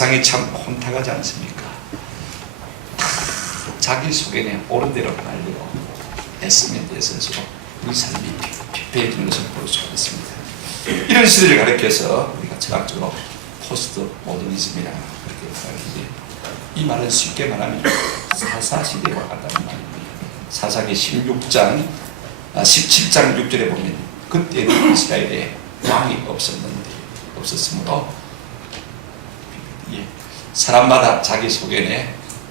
세상이 참 혼탁하지 않습니까? 자기 속에는 옳은 대로 말리고 애쓰면 애쓸수록 우리 삶이 피폐해지는 것을 볼 수가 있습니다. 이런 시대를 가리켜서 우리가 철학적으로 포스트 모더니즘이라 그렇게 말하는데, 이 말은 쉽게 말하면 사사시대와 같다는 말입니다. 사사기 17장 6절에 보면 그때는 이스라엘에 왕이 없었으므로 사람마다 자기 속에는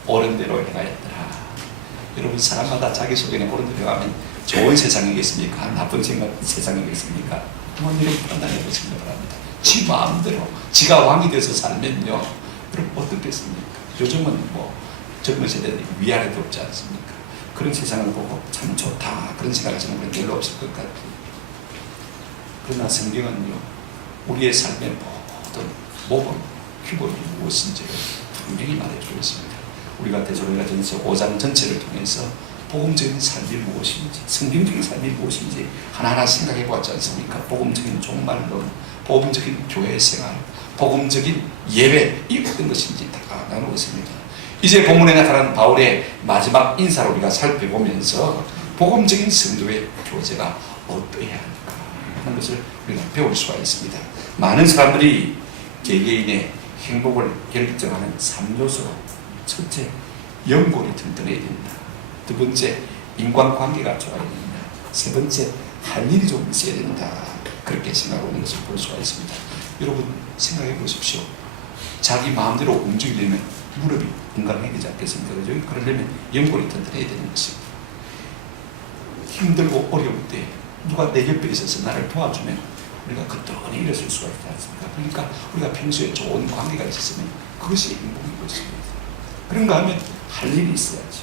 옳은 대로 행하였더라. 여러분, 사람마다 자기 속에는 옳은 대로 행하면 좋은 세상이겠습니까? 나쁜 세상이겠습니까? 한번 이렇게 판단해 보시기 바랍니다. 지 마음대로 지가 왕이 돼서 살면요, 여러분 어떻겠습니까? 요즘은 뭐 젊은 세대들이 위아래도 없지 않습니까? 그런 세상을 보고 참 좋다 그런 생각하시는 분은 별로 없을 것 같아요. 그러나 성경은요, 우리의 삶의 모든 모범 규범이 무엇인지 분명히 말해주고 있습니다. 우리가 데살로니가전서 5장 전체를 통해서 복음적인 삶이 무엇인지, 성경적인 삶이 무엇인지 하나하나 생각해 보았지 않습니까? 복음적인 종말론, 복음적인 교회 생활, 복음적인 예배, 이 어떤 것인지 다 나누고 있습니다. 이제 본문에 나타난 바울의 마지막 인사를 우리가 살펴보면서 복음적인 성도의 교제가 어떠해야 할까 하는 것을 우리가 배울 수가 있습니다. 많은 사람들이 개개인의 행복을 결정하는 3요소로, 첫째, 연골이 튼튼해야 된다. 두 번째, 인간관계가 좋아야 된다. 세 번째, 할 일이 좀 있어야 된다. 그렇게 생각하고 있는 것을 볼 수가 있습니다. 여러분 생각해 보십시오. 자기 마음대로 움직이려면 무릎이 건강해야 되지 않겠습니까? 그죠? 그러려면 연골이 튼튼해야 되는 것입니다. 힘들고 어려울 때 누가 내 옆에 있어서 나를 도와주면 우리가 그토록 일어설 수가 있지 않습니까? 그러니까 우리가 평소에 좋은 관계가 있었으면 그것이 행복인 것입니다. 그런가 하면 할 일이 있어야지.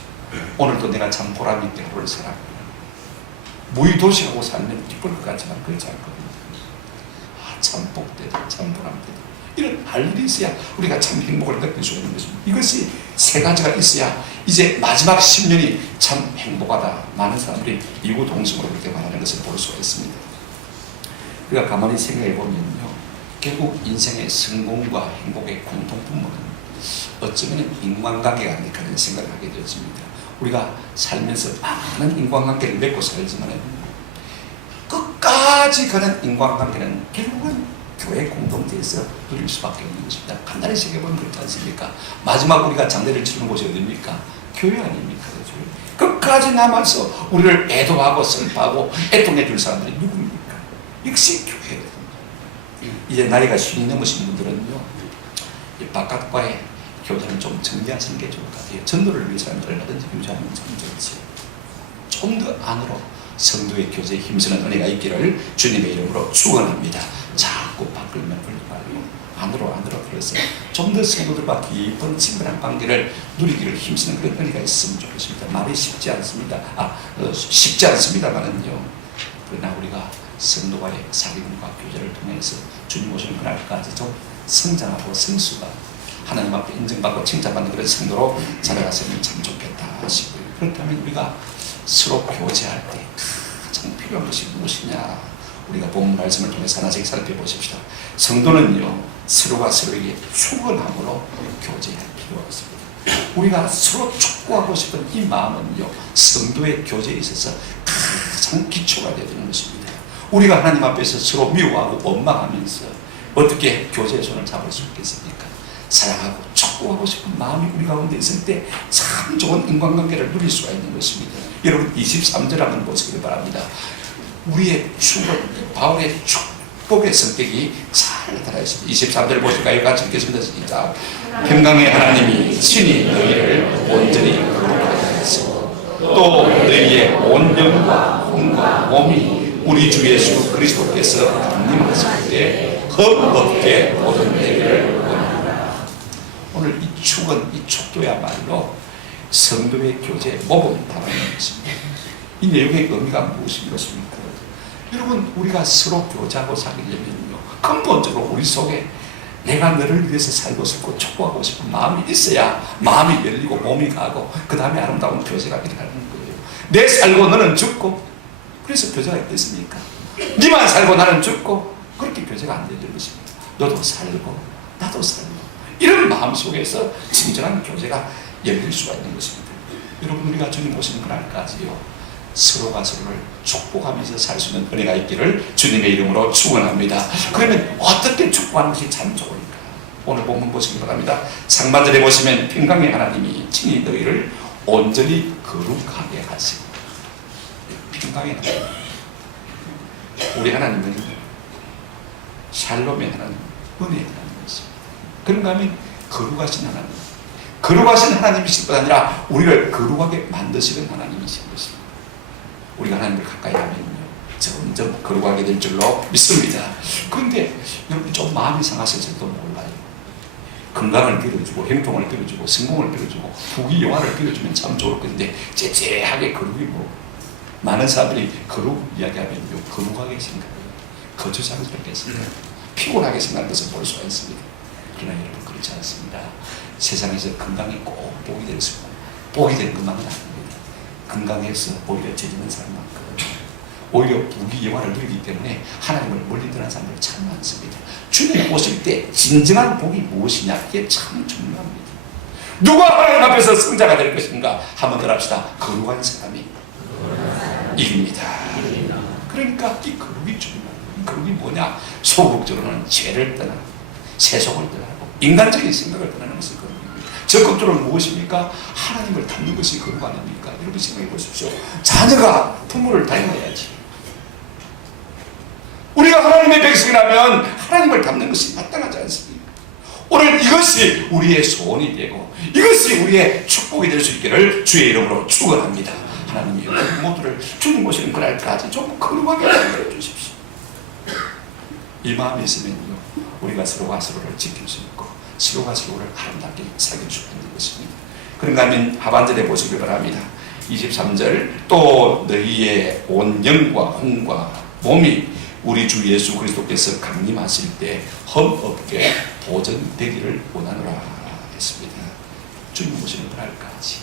오늘도 내가 참 보람있게 하루를 살았구나. 무의도시하고 살면 기쁠 것 같지만 그렇지 않거든요. 참 복되다, 참 보람되다. 이런 할 일이 있어야 우리가 참 행복을 느낄 수 있는 것입니다. 이것이 세 가지가 있어야 이제 마지막 10년이 참 행복하다. 많은 사람들이 이구동성으로 그렇게 말하는 것을 볼 수가 있습니다. 우리가 가만히 생각해 보면요, 결국 인생의 성공과 행복의 공통분모는 어쩌면 인간관계가 아닐까 하는 생각을 하게 되었습니다. 우리가 살면서 많은 인간관계를 맺고 살지만 끝까지 가는 인간관계는 결국은 교회 공동체에서 누릴 수밖에 없는 것입니다. 간단히 생각해보면 그렇지 않습니까? 마지막 우리가 장례를 치르는 곳이 어디입니까? 교회 아닙니까? 그렇죠? 끝까지 남아서 우리를 애도하고 슬퍼하고 애통해 줄 사람들이 누구입니까? 역시 교회거든요. 이제 나이가 50이 넘으신 분들은요, 이 바깥과의 교제는 좀 정리하시는 게 좋을 것 같아요. 전도를 위해서는 얼마든지 유지하면 참 좋지. 좀 더 안으로 성도의 교제에 힘쓰는 은혜가 있기를 주님의 이름으로 축원합니다. 자꾸 바꾸면 그러지 말고 안으로 그래서 좀 더 성도들과 깊은 친밀한 관계를 누리기를 힘쓰는 그런 은혜가 있으면 좋겠습니다. 말이 쉽지 않습니다. 쉽지 않습니다만은요, 그러나 우리가 성도와의 사귐과 교제를 통해서 주님 오시는 그날까지 좀 성장하고 성수가 하나님 앞에 인정받고 칭찬받는 그런 성도로 자라갔으면 참 좋겠다 싶고요. 그렇다면 우리가 서로 교제할 때 가장 필요한 것이 무엇이냐? 우리가 본 말씀을 통해서 하나씩 살펴보십시다. 성도는요, 서로가 서로에게 축원함으로 교제할 필요가 있습니다. 우리가 서로 축복하고 싶은 이 마음은요, 성도의 교제에 있어서 가장 기초가 되어야 되는 것입니다. 우리가 하나님 앞에서 서로 미워하고 원망하면서 어떻게 교제의 손을 잡을 수 있겠습니까? 사랑하고 축복하고 싶은 마음이 우리 가운데 있을 때 참 좋은 인간관계를 누릴 수가 있는 것입니다. 여러분 23절 한번 보시기 바랍니다. 우리의 축은 바울의 축복의 성격이 잘 나타나 있습니다. 23절 보실까요? 같이 읽겠습니다. 시작. 평강의 하나님이 친히 너희를 온전히 거룩하게 하시고 또 너희의 온 영과 혼과 몸이 우리 주 예수 그리스도께서 강림하실 때 흠없게 모든 되기를 원합니다. 오늘 이 축은, 이 축도야말로 성도의 교제의 모범을 담아내는 것입니다. 이 내용의 의미가 무엇인 것입니까? 여러분, 우리가 서로 교제하고 사귀려면요, 근본적으로 우리 속에 내가 너를 위해서 살고 싶고 축복하고 싶은 마음이 있어야 마음이 열리고 몸이 가고 그 다음에 아름다운 교제가 일어나는 거예요. 내 살고 너는 죽고, 그래서 교제가 있겠습니까? 니만 살고 나는 죽고, 그렇게 교제가 안 되는 것입니다. 너도 살고 나도 살고, 이런 마음 속에서 진정한 교제가 열릴 수가 있는 것입니다. 여러분, 우리가 주님 오시는 그날까지요, 서로가 서로를 축복하면서 살 수 있는 은혜가 있기를 주님의 이름으로 축원합니다. 그러면 어떻게 축복하는 것이 참 좋을까? 오늘 본문 보시기 바랍니다. 상반절에 보시면 평강의 하나님이 친히 너희를 온전히 거룩하게 하시고, 평강의 하나님, 우리 하나님은 샬롬의 하나님, 은혜의 하나님이십니다. 그런가 하면 거룩하신 하나님, 거룩하신 하나님이실 뿐 아니라 우리를 거룩하게 만드시는 하나님이신 것입니다. 우리가 하나님을 가까이 하면요, 점점 거룩하게 될 줄로 믿습니다. 그런데 여러분, 좀 마음이 상하실지도 몰라요. 건강을 빌어주고 행동을 빌어주고 성공을 빌어주고 부귀 영화를 빌어주면 참 좋을 건데 째째하게 거룩이 뭐, 많은 사람들이 거룩 이야기하면요, 거룩하게 생각해요. 거주장스럽게 생각해요. 피곤하게 생각하는 것을 볼 수가 있습니다. 그러나 여러분, 그렇지 않습니다. 세상에서 건강이 꼭 복이 될 수 있고, 복이 될 것만은 아닙니다. 건강해서 오히려 죄짓는 사람 많거든요. 오히려 부귀 영화를 누리기 때문에 하나님을 멀리 떠난 사람들이 참 많습니다. 주님 오실 때 진정한 복이 무엇이냐, 이게 참 중요합니다. 누가 하나님 앞에서 성자가 될 것인가? 한번 더 합시다. 거룩한 사람이 이깁니다. 그러니까 이 거룩이 중요합니다. 이 거룩이 뭐냐? 소극적으로는 죄를 떠나고 세속을 떠나고 인간적인 생각을 떠나는 것을 거룩입니다. 적극적으로 무엇입니까? 하나님을 닮는 것이 거룩 아닙니까? 여러분 생각해 보십시오. 자녀가 부모를 닮아야지. 우리가 하나님의 백성이라면 하나님을 닮는 것이 마땅하지 않습니까? 오늘 이것이 우리의 소원이 되고 이것이 우리의 축복이 될 수 있기를 주의 이름으로 축원합니다. 하나님이 모두를 주님 오시는 그날까지 좀 거룩하게 만들어 주십시오. 이 마음이 있으면요, 우리가 서로가 서로를 지킬 수 있고 서로가 서로를 아름답게 사귈 수 있는 것입니다. 그런가 하면 하반절에 보시기 바랍니다. 23절, 또 너희의 온 영과 혼과 몸이 우리 주 예수 그리스도께서 강림하실 때 흠없게 보존되기를 원하노라 했습니다. 주님 오시는 그날까지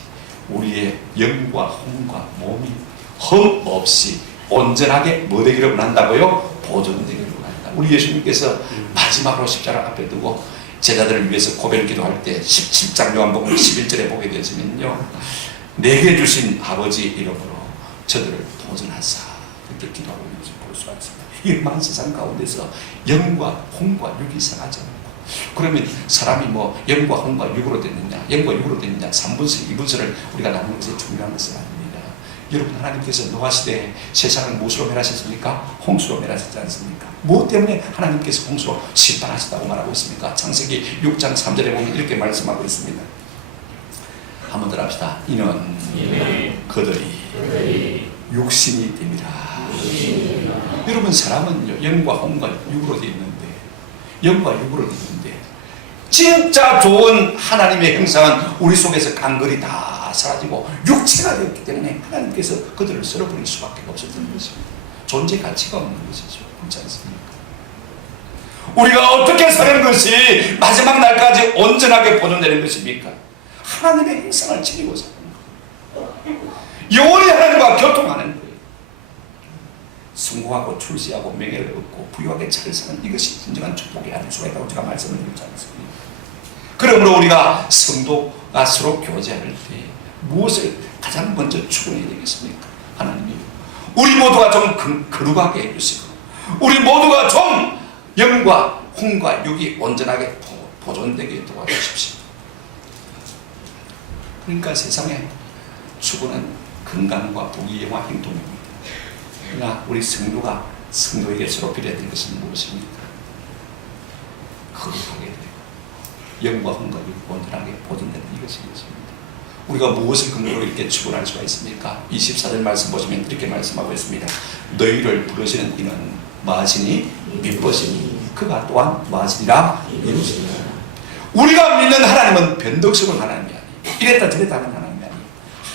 우리의 영과 혼과 몸이 흠없이 온전하게 뭐 되기를 원한다고요? 보존되기를 원한다. 우리 예수님께서 마지막으로 십자가 앞에 두고 제자들을 위해서 고별 기도할 때 17장 요한복음 11절에 보게 되시면요, 내게 주신 아버지 이름으로 저들을 보존하사 그렇게 기도하고 있는 것을 볼 수가 있습니다. 이 많은 세상 가운데서 영과 혼과 육이 상하지 않고, 그러면 사람이 뭐 영과 혼과 육으로 됐느냐, 영과 육으로 됐느냐, 3분설, 2분설을 우리가 나누는 것이 중요한 것은 아닙니다. 여러분, 하나님께서 노아 시대에 세상을 무엇으로 멸하셨습니까? 홍수로 멸하셨지 않습니까? 무엇 때문에 하나님께서 홍수로 심판하셨다고 말하고 있습니까? 창세기 6장 3절에 보면 이렇게 말씀하고 있습니다. 한번 더 합시다. 이는 그들이 육신이 됩니다. 여러분, 사람은 영과 혼과 육으로 되어 있는데, 영과 육으로 되어 있는데, 진짜 좋은 하나님의 형상은 우리 속에서 간거리 다 사라지고 육체가 되었기 때문에 하나님께서 그들을 쓸어버릴 수밖에 없었던 것입니다. 존재 가치가 없는 것이죠. 그렇지 않습니까? 우리가 어떻게 사는 것이 마지막 날까지 온전하게 보존되는 것입니까? 하나님의 형상을 지니고 사는 거예요. 영원히 하나님과 교통하는 거예요. 성공하고 출세하고 명예를 얻고 부유하게 잘 사는 이것이 진정한 축복이 아닐 수가 있다고 제가 말씀을 드리지 않습니까? 그러므로 우리가 성도가 서로 교제할 때 무엇을 가장 먼저 추구해야 되겠습니까? 하나님이 우리 모두가 좀 거룩하게 해주시고, 우리 모두가 좀 영과 혼과 육이 온전하게 보존되게 도와주십시오. 그러니까 세상에 추구는 건강과 부귀영화 행동입니다. 그러나 우리 성도가 성도에게 서로 빌어야 될 것은 무엇입니까? 거룩하게 되고 영과 혼과 육이 온전하게 보존되는 이것이 것입니다. 우리가 무엇을 근거로 이렇게 추구할 수가 있습니까? 24절 말씀 보시면 이렇게 말씀하고 있습니다. 너희를 부르시는 이는 마하시니 미쁘시니 그가 또한 마하시리라 이루시리라. 우리가 믿는 하나님은 변덕스러운 하나님이 아니에요. 이랬다 저랬다 하는 하나님이 아니에요.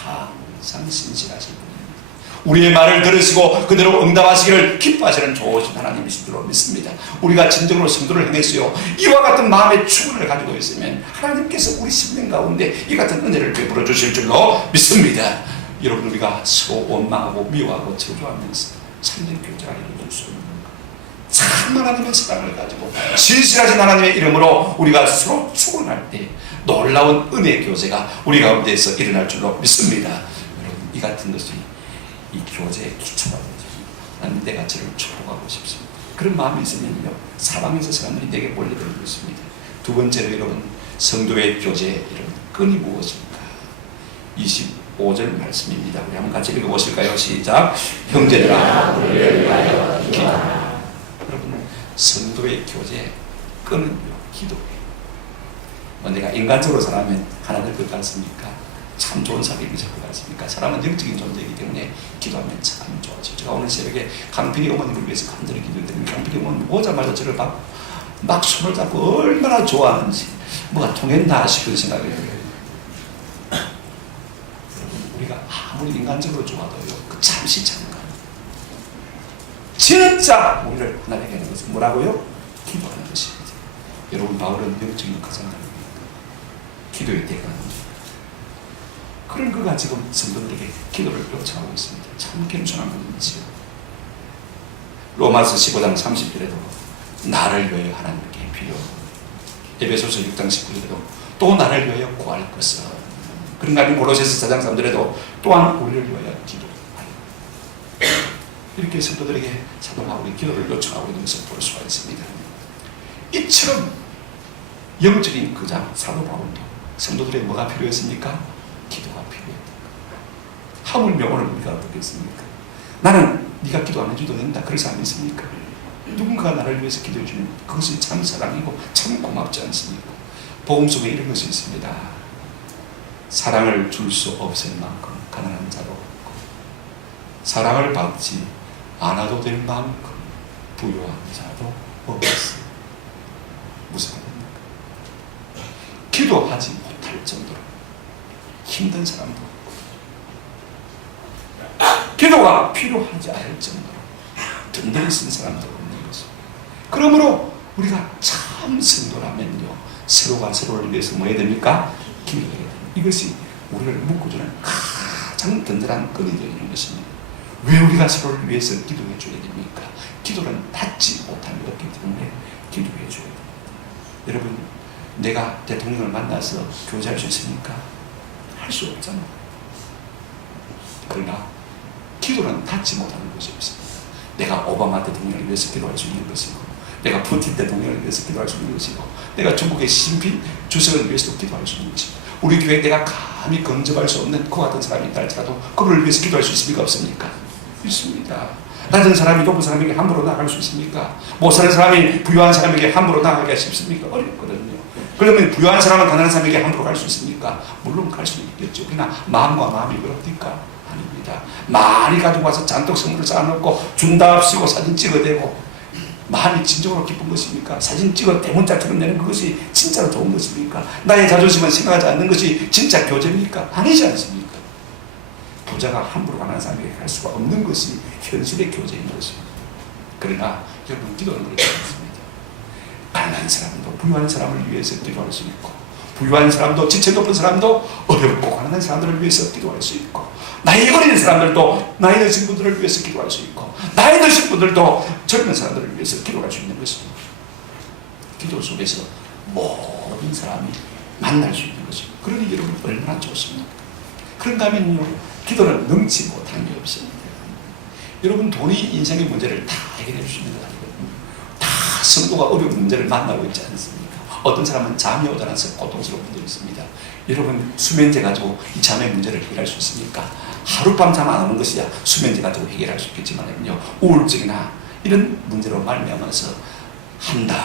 항상 신실하신 분입니다. 우리의 말을 들으시고 그대로 응답하시기를 기뻐하시는 좋으신 하나님이신 줄로 믿습니다. 우리가 진정으로 성도를 행했어요. 이와 같은 마음의 추구를 가지고 있으면 하나님께서 우리 심령 가운데 이 같은 은혜를 베풀어 주실 줄로 믿습니다. 여러분, 우리가 서로 원망하고 미워하고 저주하면서 참된 교제가 이루어질 수 있는 것, 참 하나님의 사랑을 가지고 신실하신 하나님의 이름으로 우리가 서로 축원할 때 놀라운 은혜 교제가 우리 가운데에서 일어날 줄로 믿습니다. 여러분, 이 같은 것이 이 교제의 기초가 되죠. 나는 내가 저를 축복하고 싶습니다. 그런 마음이 있으면요, 사방에서 사람들이 내게 몰려들고 있습니다. 두 번째로 여러분, 성도의 교제의 이런 끈이 무엇일까? 25절 말씀입니다. 우리 한번 같이 읽어보실까요? 시작. 형제들아, 우리를 위하여 기도하라. 여러분, 성도의 교제의 끈은요, 기도예요. 내가 인간적으로 살아면 하나 될 것 같습니까? 참 좋은 사람이 있을 것 같습니까? 사람은 영적인 존재이기 때문에 기도하면 참 좋아져. 제가 오늘 새벽에 강필이 어머님을 위해서 간절히 기도드립니다. 강필이 어머님 오자마자 저를 막 손을 잡고 얼마나 좋아하는지, 뭐가 통했나 싶은 생각이 들어요. 여러분, 우리가 아무리 인간적으로 좋아도요, 그 잠시 잠깐 진짜 우리를 하나님께 하는 것은 뭐라고요? 기도하는 것입니다. 여러분, 바울은 영적인 가장입니다. 기도의 대가는 그런 그가 지금 성도들에게 기도를 요청하고 있습니다. 참 겸손한 분이지요. 로마서 15장 30절에도 나를 위하여 하나님께 필요하고, 에베소서 6장 19절에도 또 나를 위하여 구할 것은, 그런가 하면 고로새서 4장 3절에도 또한 우리를 위하여 기도하라. 이렇게 성도들에게 사도 바울이 기도를 요청하고 있는 것을 볼 수가 있습니다. 이처럼 영적인 그자 사도 바울도 성도들에게 뭐가 필요했습니까? 기도가 필요했다. 하물며 오늘 우리가 어떻겠습니까? 나는 네가 기도 안 해줘도 된다, 그런 사람이 있습니까? 누군가 나를 위해서 기도해 주면 그것이 참 사랑이고 참 고맙지 않습니까? 복음 속에 이런 것이 있습니다. 사랑을 줄 수 없을 만큼 가난한 자도 없고, 사랑을 받지 않아도 될 만큼 부유한 자도 없어요. 무슨 말입니까? 기도하지 못할 정도로 힘든 사람도 없고, 기도가 필요하지 않을 정도로 든든히 쓴 사람도 없는 것입니다. 그러므로 우리가 참 성도라면요, 서로가 서로를 위해서 뭐 해야 됩니까? 기도해야 됩니다. 이것이 우리를 묶어주는 가장 든든한 끈이 되는 것입니다. 왜 우리가 서로를 위해서 기도해 줘야 됩니까? 기도는 닿지 못한 것이기 때문에 기도해 줘야 됩니다. 여러분, 내가 대통령을 만나서 교제할 수 있습니까? 할 수 없잖아. 그러나 기도는 닿지 못하는 것이 없습니다. 내가 오바마 대통령을 위해서 기도할 수 있는 것이고, 내가 푸틴 대통령을 위해서 기도할 수 있는 것이고, 내가 중국의 시진핑 주석을 위해서도 기도할 수 있는 것입니다. 우리 교회에 내가 감히 건져할 수 없는 그 같은 사람이 있다 할지라도 그분을 위해서 기도할 수 있습니까? 없습니까? 있습니다. 낮은 사람이 높은 사람에게 함부로 나갈 수 있습니까? 못 사는 사람이 부유한 사람에게 함부로 나가기가 쉽습니까? 어렵거든요. 그러면 부유한 사람은 가난한 사람에게 함부로 갈 수 있습니까? 물론 갈 수 있겠죠. 그러나 마음과 마음이 그렇습니까? 아닙니다. 많이 가지고 와서 잔뜩 선물을 쌓아놓고 준답시고 사진 찍어대고 마음이 진정으로 기쁜 것입니까? 사진 찍어 대문짝처럼 내는 그것이 진짜로 좋은 것입니까? 나의 자존심은 생각하지 않는 것이 진짜 교제입니까? 아니지 않습니까? 부자가 함부로 가난한 사람에게 갈 수가 없는 것이 현실의 교제인 것입니다. 그러나 여러분, 기도는 그렇지 않습니다. 가난한 사람도 부유한 사람을 위해서 기도할 수 있고, 부유한 사람도 지체 높은 사람도 어렵고 가난한 사람들을 위해서 기도할 수 있고, 나이 어린 사람들도 나이 드신 분들을 위해서 기도할 수 있고, 나이 드신 분들도 젊은 사람들을 위해서 기도할 수 있는 것입니다. 기도 속에서 모든 사람이 만날 수 있는 것입니다. 그러니 여러분, 얼마나 좋습니까? 그런가 하면요, 기도는 능치 못한 게 없습니다. 여러분, 돈이 인생의 문제를 다 해결해 주시는 것 아니거든요. 다 성도가 어려운 문제를 만나고 있지 않습니까? 어떤 사람은 잠이 오지 않아서 고통스러운 분들이 있습니다. 여러분, 수면제 가지고 이 잠의 문제를 해결할 수 있습니까? 하룻밤 잠 안 오는 것이야 수면제 가지고 해결할 수 있겠지만요, 우울증이나 이런 문제로 말미암아서 한 달,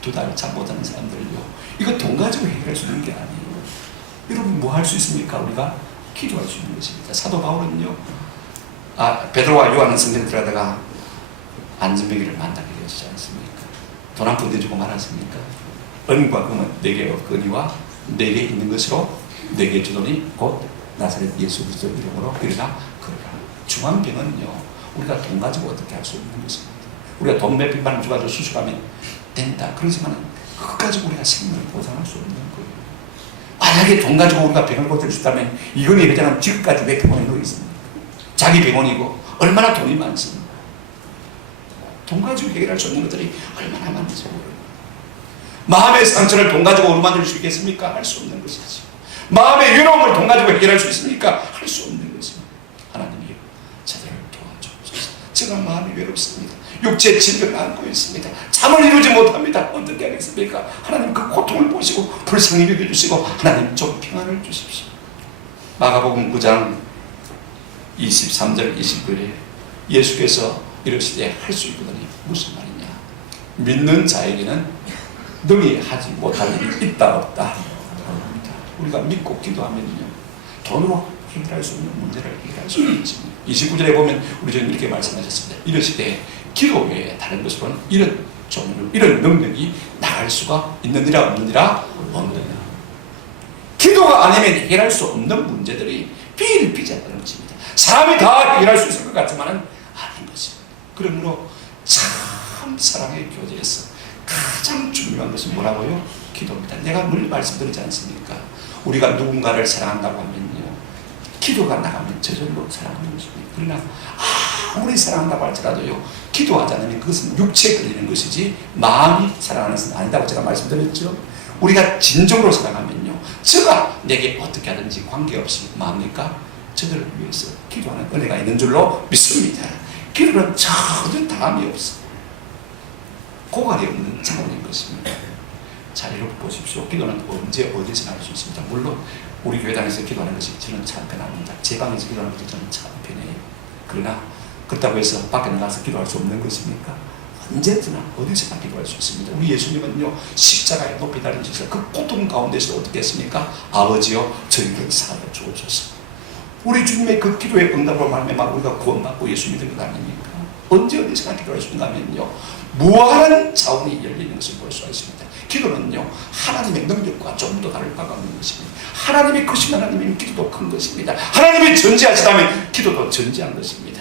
두 달 잠 못 자는 사람들요, 이거 돈 가지고 해결할 수 있는 게 아니에요. 여러분, 뭐 할 수 있습니까? 우리가 기도할 수 있는 것입니다. 사도 바울은요, 베드로와 요한은 성전에 들어가다가 안전뱅이를 만나게 되었지 않습니까? 돈 한 푼 내주고 말았습니까? 은과 금은 내게 없거니와 내게 있는 것으로 내게 주노니 곧 나사렛 예수 그리스도 이름으로 일어나 걸으라. 중환병은요, 우리가 돈 가지고 어떻게 할 수 없는 것입니다. 우리가 돈 몇백만 원 주가지고 수술하면 된다. 그러지만 그것 가지고 우리가 생명을 보장할 수 없는 거예요. 만약에 돈 가지고 우리가 병을 고칠 수 있다면 이건희 회장은 지금까지 왜 병원에 누워 있습니까? 자기 병원이고 얼마나 돈이 많습니까? 돈 가지고 해결할 수 없는 것들이 얼마나 많은지 모르겠어요. 마음의 상처를 돈 가지고 어루만질 수 있겠습니까? 할 수 없는 것이지. 마음의 외로움을 돈 가지고 해결할 수 있습니까? 할 수 없는 것입니다. 하나님이 저들을 도와주옵소서. 제가 마음이 외롭습니다. 육체의 질병을 안고 있습니다. 잠을 이루지 못합니다. 어떻게 하겠습니까? 하나님 그 고통을 보시고 불쌍히 여겨주시고 하나님 좀 평안을 주십시오. 마가복음 9장 23절 29절에 예수께서 이러시되 할 수 있거든요. 무슨 말이냐? 믿는 자에게는 능히 하지 못할 일이 있다 없다. 우리가 믿고 기도하면요, 돈으로 해결할 수 없는 문제를 해결할 수 있습니다. 29절에 보면 우리 주님 이렇게 말씀하셨습니다. 이러시되 기도 외에 다른 것으로는 이런 종류, 이런 능력이 나갈 수가 있느니라 없느니라 없느니라. 기도가 아니면 해결할 수 없는 문제들이 비일비재하다는 것입니다. 사람이 다 해결할 수 있을 것 같지만은 아닌 것입니다. 그러므로 참 사랑의 교제에서 가장 중요한 것은 뭐라고요? 기도입니다. 내가 늘 말씀드리지 않습니까? 우리가 누군가를 사랑한다고 하면요, 기도가 나가면 저절로 사랑하는 것입니다. 그러나 아무리 사랑한다고 할지라도요, 기도하지 않으면 그것은 육체에 걸리는 것이지 마음이 사랑하는 것은 아니다고 제가 말씀드렸죠. 우리가 진정으로 사랑하면요, 저가 내게 어떻게 하든지 관계없이 마음니까 저들을 위해서 기도하는 은혜가 있는 줄로 믿습니다. 기도는 전혀 다함이 없어. 고갈이 없는 차원인 것입니다. 자, 여러분 보십시오. 기도는 언제 어디서나 할 수 있습니다. 물론 우리 교회당에서 기도하는 것이 저는 참 편합니다. 제 방에서 기도하는 것이 저는 참 편해요. 그러나 그렇다고 해서 밖에 나가서 기도할 수 없는 것입니까? 언제나 어디서나 기도할 수 있습니다. 우리 예수님은요, 십자가에 높이 달리셔서 그 고통 가운데서 어떻게 했습니까? 아버지여 저희를 사하여 주옵소서. 우리 주님의 그 기도의 응답으로 말미암아 우리가 구원받고 예수 믿은 것 아닙니까? 언제 어디서나 기도할 수 있는가 하면요, 무한한 자원이 열리는 것을 볼 수가 있습니다. 기도는요, 하나님의 능력과 좀 더 다를 바가 없는 것입니다. 하나님이 크신 하나님이면 기도도 큰 것입니다. 하나님이 전지하시다면 기도도 전지한 것입니다.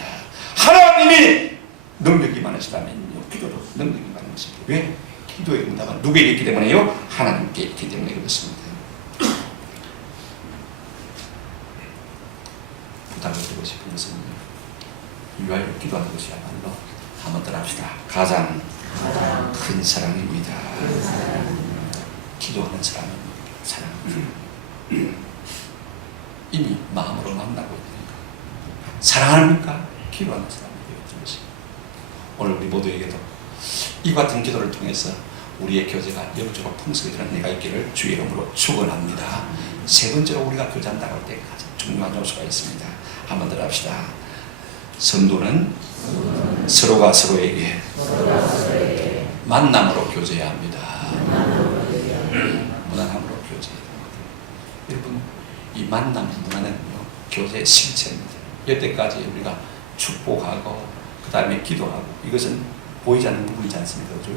하나님이 능력이 많으시다면요, 기도도 능력이 많은 것입니다. 왜? 기도의 응답은 누구에게 있기 때문에요? 하나님께 있기 때문에 그렇습니다. 부탁을 드리고 싶은 것은 위하여 기도하는 것이야말로 한번 더 합시다. 가장 큰 사랑입니다. 기도하는 사람은 사랑입니다. 이미 마음으로 만나고 있으니까 사랑합니까? 기도하는 사람이 되어진 것입니다. 오늘 우리 모두에게도 이 같은 기도를 통해서 우리의 교제가 영적으로 풍성히 드러난 내가 있기를 주의 이름으로 축원합니다. 세 번째로 우리가 교제한다고 할 때 가장 중요한 요소가 있습니다. 한번 더 합시다. 성도는 서로가 서로에게 만남으로 교제해야 합니다. 무난함으로 교제해야 합니다. 여러분, 이 만남, 문화는요, 교제의 실체입니다. 여태까지 우리가 축복하고 그 다음에 기도하고 이것은 보이지 않는 부분이지 않습니까? 그죠?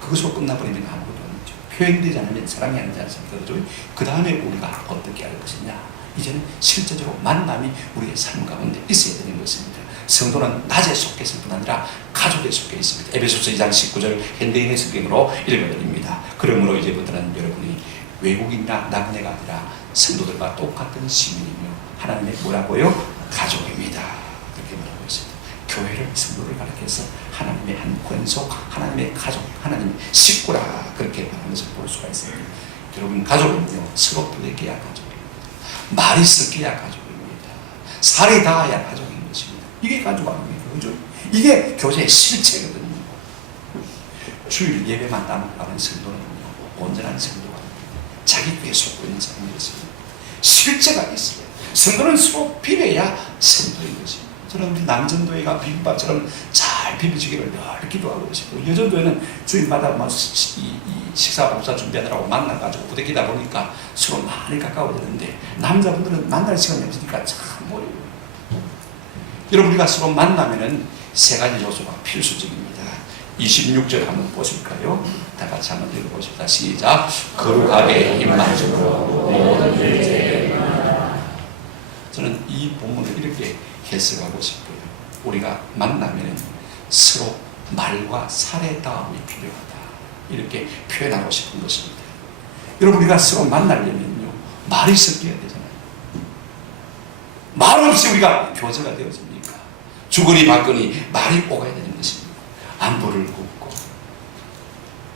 그것으로 끝나버리면 아무것도 아니죠. 표현되지 않으면 사랑이 아니지 않습니까? 그죠? 그 다음에 우리가 어떻게 할 것이냐? 이제는 실제적으로 만남이 우리의 삶 가운데 있어야 되는 것입니다. 성도는 낮에 속해 있을 뿐 아니라 가족에 속해 있습니다. 에베소서 2장 19절 현대인의 성경으로 읽어드립니다. 그러므로 이제부터는 여러분이 외국인이나 나그네가 아니라 성도들과 똑같은 시민이며 하나님의 뭐라고요? 가족입니다. 그렇게 말하고 있습니다. 교회를 성도를 가리켜서 하나님의 한 권속, 하나님의 가족, 하나님의 식구라 그렇게 말하는 것을 볼 수가 있습니다. 여러분, 가족은요 서로 부대껴야 가족입니다. 말이 섞여야 가족입니다. 살이 닿아야 가족인 것입니다. 이게 가족 아닙니까? 그죠? 이게 교제의 실체거든요. 주일 예배만 나가는 성도는요 온전한 성도가 아닙니다. 자기 교회에 속고 있는 사람이었습니다. 실체가 있어요. 성도는 서로 비벼야 성도인 것입니다. 저는 우리 남전도회가 비빔밥처럼 잘 비벼지기를 늘 기도하고 있습니다. 여전도회는 주일마다 식사 봉사 준비하느라고 만나가지고 부대끼다 보니까 서로 많이 가까워지는데 남자분들은 만날 시간이 없으니까 참 어려워요. 여러분, 우리가 서로 만나면은 세 가지 요소가 필수적입니다. 26절 한번 보실까요? 다 같이 한번 읽어보십시다. 시작. 거룩하게 입맞춤으로 모든 일제에 저는 이 본문을 이렇게 해석하고 싶어요. 우리가 만나면 서로 말과 살의 닿음이 필요하다. 이렇게 표현하고 싶은 것입니다. 여러분, 우리가 서로 만나려면요 말이 섞여야 되잖아요. 말 없이 우리가 교제가 되어집니까? 주거니 받거니 말이 오가야 되는 것입니다. 안부를 묻고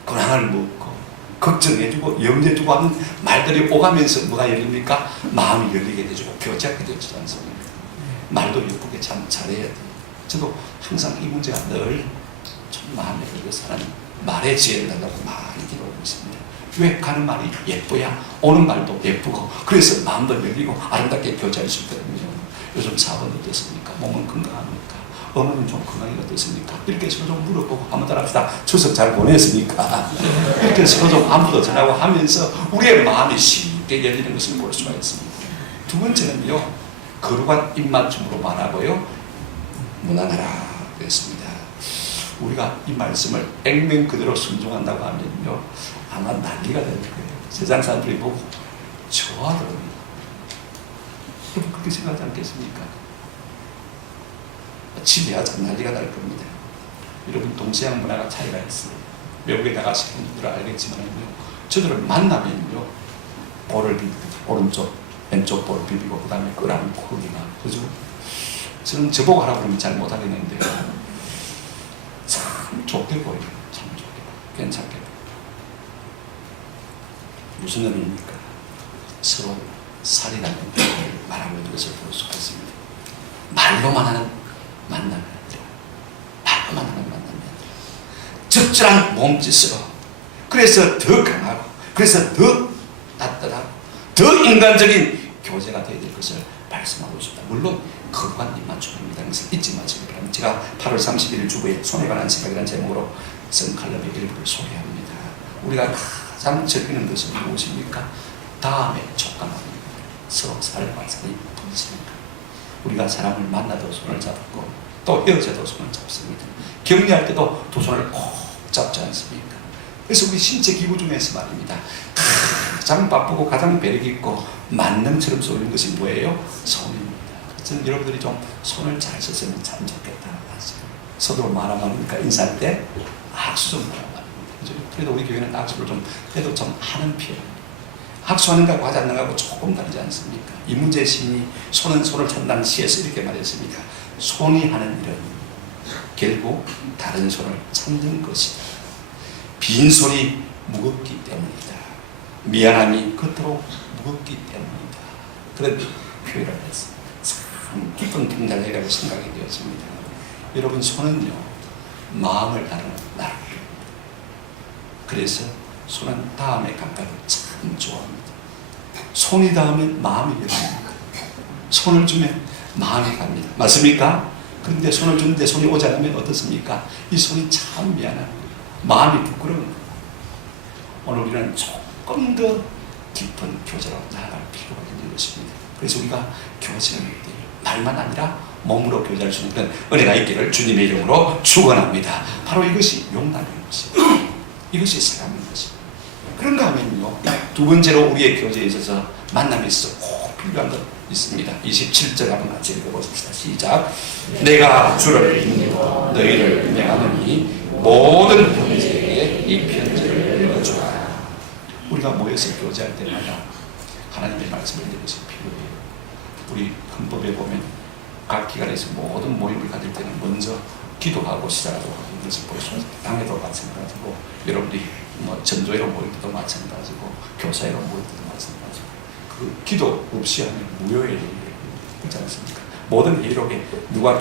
근황을 묻고 걱정해주고 염려해주고 하는 말들이 오가면서 뭐가 열립니까? 마음이 열리게 되고 교제하게 되지 않습니까? 말도 예쁘게 참 잘해야 돼요. 저도 항상 이 문제가 늘 좀 마음에 걸려서 하나님 말의 지혜를 달라고 많이 기도하고 있습니다. 왜? 가는 말이 예뻐야 오는 말도 예쁘고 그래서 마음도 열리고 아름답게 교제할 수 있거든요. 요즘 사업은 어떻습니까? 몸은 건강합니까? 어머님 좀 건강이 어떻습니까? 이렇게 서로 좀 물어보고 한번 따라합시다. 추석 잘 보냈습니까? 이렇게 서로 좀 안부도 전하고 하면서 우리의 마음이 쉽게 열리는 것을 볼 수가 있습니다. 두 번째는요, 거룩한 입맞춤으로 말하고요, 무난하라 그랬습니다. 우리가 이 말씀을 액면 그대로 순종한다고 하면요, 아마 난리가 될 거예요. 세상 사람들이 보고 좋아하더라고요. 여러분, 그렇게 생각하지 않겠습니까? 지배하자 난리가 날 겁니다. 여러분, 동서양 문화가 차이가 있어요. 외국에 나가시는 분들은 알겠지만요, 저들을 만나면요, 볼을 비비고, 오른쪽, 왼쪽 볼을 비비고, 그 다음에 끌어안고, 거기가, 그죠? 저는 저보고 하라고 그러면 잘 못하겠는데, 참 좋게 보여요. 참 좋게 보여요. 괜찮게 보여요. 무슨 의미입니까? 서로 살이라는 말하고 있는 것을 볼 수가 있습니다. 말로만 하는 만남이 아니라, 말로만 하는 만남이 아니라, 적절한 몸짓으로, 그래서 더 강하고, 그래서 더 따뜻하고, 더 인간적인 교제가 되어야 될 것을 말씀하고 싶다. 물론, 거룩한 입맞춤입니다. 그것을 잊지 마시기 바랍니다. 제가 8월 31일 주부에 손에 관한 생각이라는 제목으로 성칼럼의 일부를 소개합니다. 우리가 가장 즐기는 것은 무엇입니까? 다음에 촉감합니다. 서로 살과 살이 붙습니다. 우리가 사람을 만나도 손을 잡고 또 헤어져도 손을 잡습니다. 격리할 때도 두 손을 꼭 잡지 않습니까? 그래서 우리 신체 기구 중에서 말입니다, 가장 바쁘고 가장 배려가 있고 만능처럼 쏘는 것이 뭐예요? 손입니다. 저는 여러분들이 좀 손을 잘 썼으면 참 좋겠다. 서로 말 안 하니까 인사할 때 악수 좀 하라 말입니다. 그죠? 그래도 우리 교회는 악수를 좀 그래도 좀 하는 편. 악수하는 거하고 하지 않는 거하고 조금 다르지 않습니까? 이문재 시인이 손은 손을 찬다는 시에서 이렇게 말했습니다. 손이 하는 일은 결국 다른 손을 찾는 것이다. 빈손이 무겁기 때문이다. 미안함이 그토록 무겁기 때문이다. 그런 표현을 했습니다. 참 깊은 동작이라고 생각이 되었습니다. 여러분, 손은요, 마음을 다루는 나라입니다. 그래서 손은 다음에 감각을 참 좋아합니다. 손이 닿으면 마음이 열립니다. 손을 주면 마음이 갑니다. 맞습니까? 그런데 손을 주는데 손이 오지 않으면 어떻습니까? 이 손이 참 미안합니다. 마음이 부끄러운 거예요. 오늘 우리는 조금 더 깊은 교제로 나아갈 필요가 있는 것입니다. 그래서 우리가 교제를 할 때 말만 아니라 몸으로 교제할 수 있는 그런 은혜가 있기를 주님의 이름으로 축원합니다. 바로 이것이 용납인 것입니다. 이것이 사랑인 것입니다. 그런가 하면요, 두 번째로 우리의 교제에 있어서 만남에 있어서 꼭 필요한 것 있습니다. 27절 한번 같이 읽어보십시다. 시작. 내가 주를 믿고 너희를 명하노니 모든 형제에게 이 편지를 읽어주라. 우리가 모여서 교제할 때마다 하나님의 말씀을 읽는 것이 필요해요. 우리 헌법에 보면 각 기관에서 모든 모임을 가질 때는 먼저 기도하고 시작하도록 하는 것을 볼 수 있습니다. 당에도 마찬가지고, 여러분들이 전도회로 모일 때도 마찬가지고, 교사회로 모일 때도 마찬가지고, 그 기도 없이 하면 무효의 일이에요. 그렇지 않습니까? 모든 회의록에 누가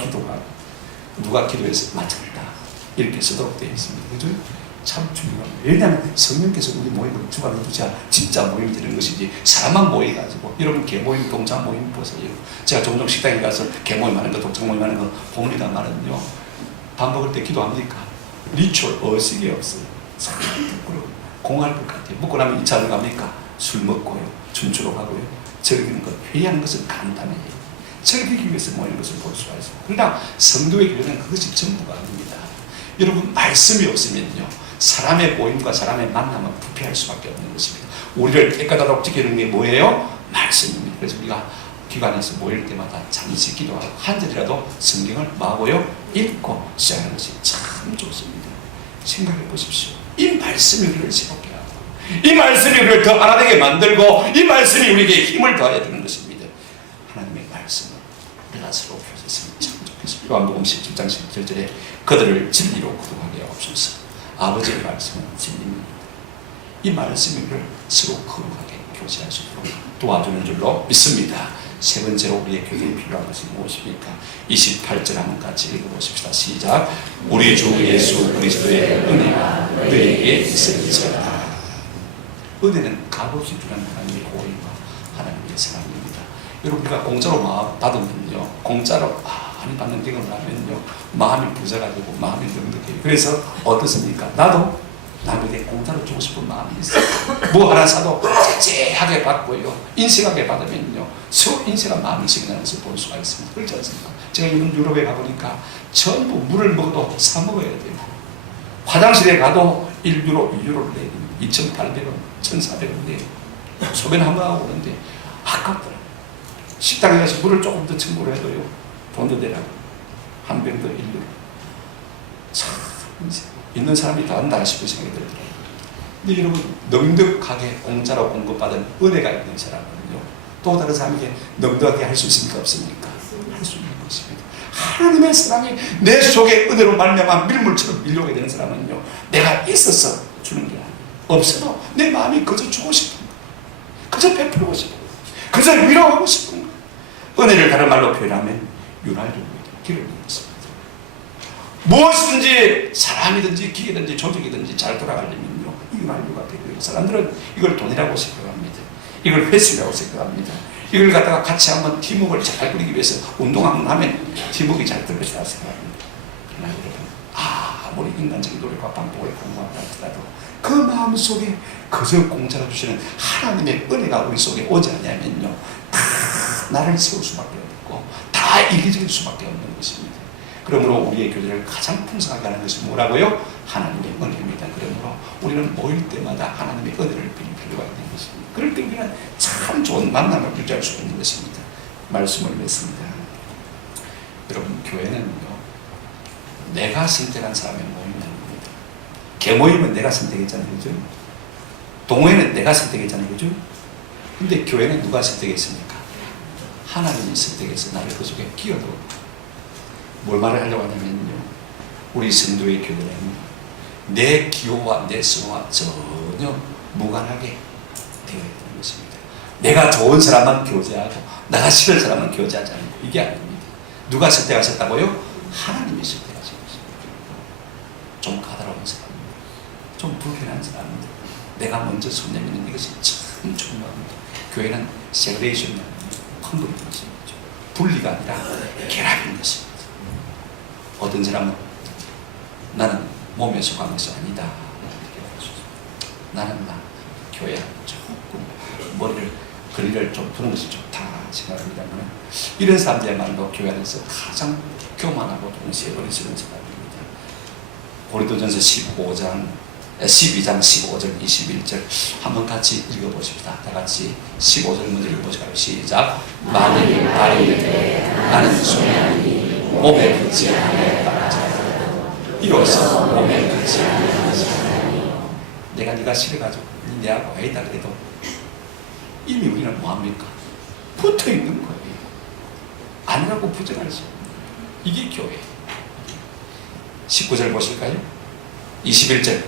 기도해서 마쳤다 이렇게 쓰도록 되어 있습니다. 그죠? 참 중요합니다. 왜냐하면 성령께서 우리 모임을 주관해 주자 진짜 모임이 되는 것이지, 사람만 모여가지고, 여러분 개모임, 동창 모임 보세요. 제가 종종 식당에 가서 개모임 하는 거, 동창 모임 하는 거 봅니다만은요, 밥 먹을 때 기도합니까? 리추얼 의식이 없어요. 참 부끄러워요. 공할 것 같아요. 먹고 나면 2차로 갑니까? 술 먹고요, 춤추러 가고요, 즐기는 것, 회의하는 것은 간단해요. 즐기기 위해서 모이는 것을 볼 수가 있습니다. 그러나 성도의 교회는 그것이 전부가 아닙니다. 여러분, 말씀이 없으면요, 사람의 모임과 사람의 만남은 부패할 수밖에 없는 것입니다. 우리를 깨끗하도록 지키는 게 뭐예요? 말씀입니다. 그래서 우리가 기관에서 모일 때마다 잠시 기도하고 한 절이라도 성경을 마고요 읽고 시작하는 것이 참 좋습니다. 생각해 보십시오. 이 말씀이 우리를 새롭게 하고, 이 말씀이 우리를 더 하나 되게 만들고, 이 말씀이 우리에게 힘을 더해 주는 것입니다. 하나님의 말씀을 우리가 서로 교제했으면 참 좋겠습니다. 요한복음 17장 17절에 그들을 진리로 거룩하게 하옵소서. 아버지의 말씀은 진리입니다. 이 말씀이 우리를 서로 거룩하게 교제할 수 있도록 도와주는 줄로 믿습니다. 세 번째로 우리의 교제에 필요한 것이 무엇입니까? 28절 한번 같이 읽어보십시다. 시작. 우리 주 예수 그리스도의 은혜가 너희에게 있을지어다. 은혜는 값없이 주는 하나님의 고의와 하나님의 사랑입니다. 여러분, 우리가 공짜로 받으면요, 공짜로 많이 받는 경험을 하면요, 마음이 부져가지고 마음이 넉넉해요. 그래서 어떻습니까? 나도 남에게 공짜로 주고 싶은 마음이 있어요. 뭐 하나 사도 째째하게 받고요, 인색하게 받으면요, 서로 인색한 마음이 생기는 것을 볼 수가 있습니다. 그렇지 않습니까? 제가 이번 유럽에 가보니까 전부 물을 먹어도 사 먹어야 돼요. 화장실에 가도 1유로, 2유로를 내야 됩니다. 2,800원, 1,400원 내요. 소변 한번 하고 오는데 아깝더라고요. 식당에 가서 물을 조금 더 청구를 해도요, 돈 더 내라고. 한 병 더 1유로. 참 인색. 있는 사람이 다 한다 싶은 생각이 들더라고요. 근데 여러분, 넉넉하게 공짜로 공급받은 은혜가 있는 사람은요, 또 다른 사람에게 넉넉하게 할 수 있습니까? 없습니까? 할 수 있는 것입니다. 하나님의 사랑이 내 속에 은혜로 말미암아 밀물처럼 밀려오게 되는 사람은요, 내가 있어서 주는 게 아니에요. 없어도 내 마음이 그저 주고 싶은 거예요. 그저 베풀고 싶은 거예요. 그저 위로하고 싶은 거예요. 은혜를 다른 말로 표현하면 윤활유입니다. 기름인 것입니다. 무엇이든지 사람이든지 기계든지 조직이든지 잘 돌아가려면요, 이 윤활유가 필요해요. 사람들은 이걸 돈이라고 생각합니다. 이걸 횟수라고 생각합니다. 이걸 갖다가 같이 한번 팀워크를 잘 꾸리기 위해서 운동 한번 하면 팀워크가 잘 될 것이라고 생각합니다. 그러나 여러분, 아무리 인간적인 노력과 방법을 공부한다 하더라도 그 마음속에 그저 공짜로 주시는 하나님의 은혜가 우리 속에 오지 않냐면요, 다 나를 세울 수밖에 없고 다 이기적일 수밖에 없는 것입니다. 그러므로 우리의 교제를 가장 풍성하게 하는 것이 뭐라고요? 하나님의 은혜입니다. 그러므로 우리는 모일 때마다 하나님의 은혜를 빌 필요가 있는 것입니다. 그럴 때 우리는 참 좋은 만남을 유지할 수 있는 것입니다. 말씀을 맺습니다. 여러분, 교회는요, 내가 선택한 사람의 모임이 아닙니다. 개모임은 내가 선택했잖아요. 그죠? 동호회는 내가 선택했잖아요. 그죠? 근데 교회는 누가 선택했습니까? 하나님이 선택해서 나를 그 속에 끼워넣어. 뭘 말을 하려고 하냐면요, 우리 성도의 교회는 내 기호와 내 수호와 전혀 무관하게 되어 있는 것입니다. 내가 좋은 사람만 교제하고 나가 싫은 사람만 교제하지 않고, 이게 아닙니다. 누가 선택하셨다고요? 하나님이 선택하신 것입니다. 좀 까다로운 사람입니다. 좀 불편한 사람입니다. 내가 먼저 손 내미는 이것이 참 중요합니다. 교회는 세그레이션이 아닙니다. 펑블인 것입니다. 분리가 아니라 결합인 것입니다. 어떤 사람은 나는 몸에 속한 것이 아니다. 나는 교회야 조금 머리를 거리를 좀 두는 것이 좋다 생각합니다만, 이런 사람들야말로 교회 안에서 가장 교만하고 동시에 어리석은 사람입니다. 고린도전서 12장 15절 21절 한번 같이 읽어보십시다. 다 같이 15절 먼저 읽어보실까요? 시작. 만일 바르게 나는 소명하니 몸에 붙지 않았다. 이로써 몸에 붙지 않았다. 내가 네가 싫어가지고 내하고 와있다 그래도 이미 우리는 뭐합니까? 붙어있는 거예요. 아니라고 부정할 수 없는 거예요. 이게 교회. 19절 보실까요? 21절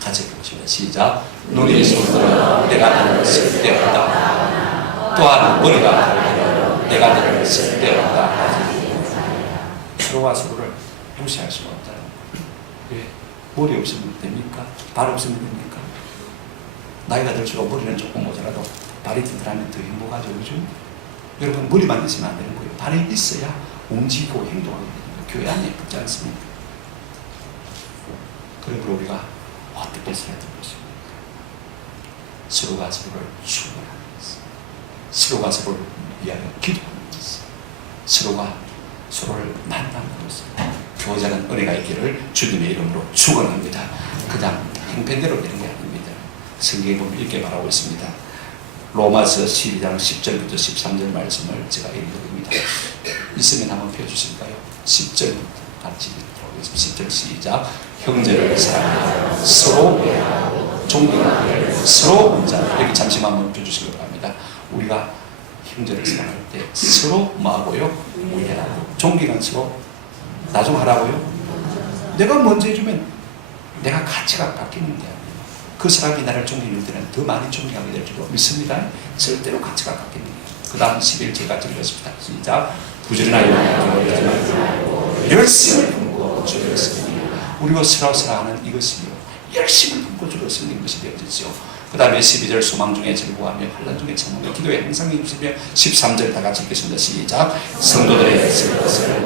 같이 보십니다. 시작. 눈이 손들어 내가 너를 쓸데없다. 또한 머리가 달려 내가 너를 쓸데없다. 서로와 서로를 무시할 수가 없다는 거예요. 왜? 머리 없으면 됩니까? 발 없으면 됩니까? 나이가 들수록 머리는 조금 모자라도 발이 튼튼하면 더 행복하죠. 그죠? 여러분, 머리만 있으면 안 되는 거예요. 발이 있어야 움직이고 행동하게 됩니다. 교회 안에 붙지 않습니까? 그러므로 우리가 어떻게 살아야 되는 것입니까? 서로가 서로를 축원하는 것, 서로가 서로를 위하여 기도하는 것, 서로가 서로를 만나는 것을, 교제하는 은혜가 있기를 주님의 이름으로 축원합니다. 그냥 행편대로 되는 게 아닙니다. 성경에 보면 이렇게 말하고 있습니다. 로마서 12장 10절부터 13절 말씀을 제가 읽어드립니다. 있으면 한번 펴주실까요? 10절 같이 읽도록 하겠습니다. 10절 시작. 형제를 사랑하여 서로 존경하여 서로 은자. 여기 잠시만 한번 펴주시기 바랍니다. 우리가 형제를 사랑할 때 서로 뭐하고요? 우애하고 존경한 서로 나중하라고요? 내가 먼저 해주면 내가 가치가 바뀌는 게 아니에요. 그 사람이 나를 존경할 때는 더 많이 존경하게 될 줄로 믿습니다. 절대로 가치가 바뀌는 거예요. 그 다음 11절 같이 읽었습니다. 시작. 부지런하여 기도하지 말고 열심을 품고 주를 섬기라. 우리가 서로 사랑하는 이것이요, 열심을 품고 주를 섬기는 것이 되어지죠. 그 다음에 12절 소망 중에 즐거워하며 환난 중에 참으며 기도에 항상 힘쓰며 13절 다 같이 읽겠습니다. 시작. 성도들의 쓸 것을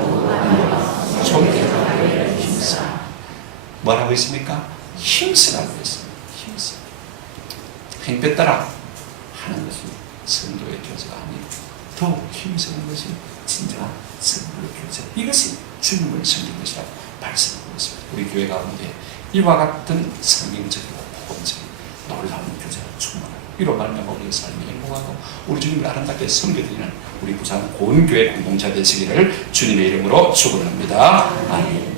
존경하여 힘써. 뭐라고 했습니까? 힘쓰라고 했습니다. 힘써. 행패 따라 하는 것이 성도의 교제가 아니고 더욱 힘쓰는 것이 진정한 성도의 교제. 이것이 주님을 섬기는 것이라고 말씀하고 있습니다. 우리 교회 가운데 이와 같은 성경적이고 복음적인 놀라운 교제가 충만하고, 이로 말미암아 우리의 삶이 행복하고 우리 주님을 아름답게 섬겨드리는 우리 부산 고운교회 공동체 되시기를 주님의 이름으로 축원합니다. 아멘.